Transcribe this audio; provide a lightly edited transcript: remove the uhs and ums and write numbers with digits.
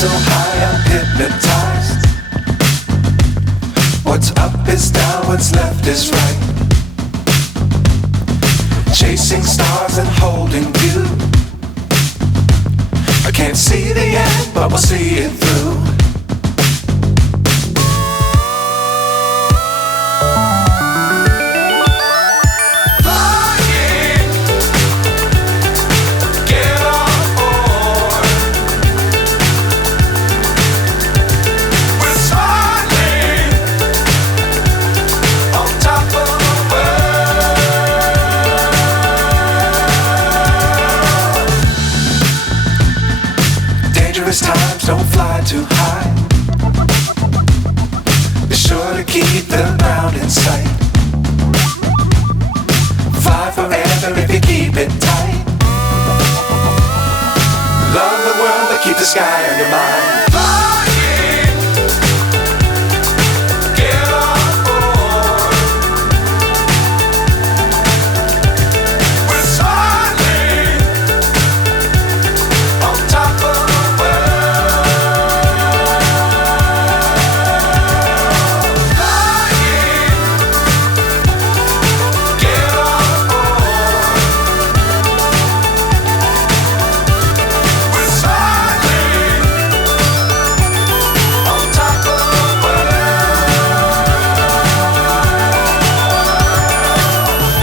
So high I'm hypnotized. What's up is down, what's left is right. Chasing stars and holding you. I can't see the end, but we'll see it through. Dangerous times, don't fly too high. Be sure to keep the ground in sight. Fly forever if you keep it tight. Love the world, but keep the sky on your mind.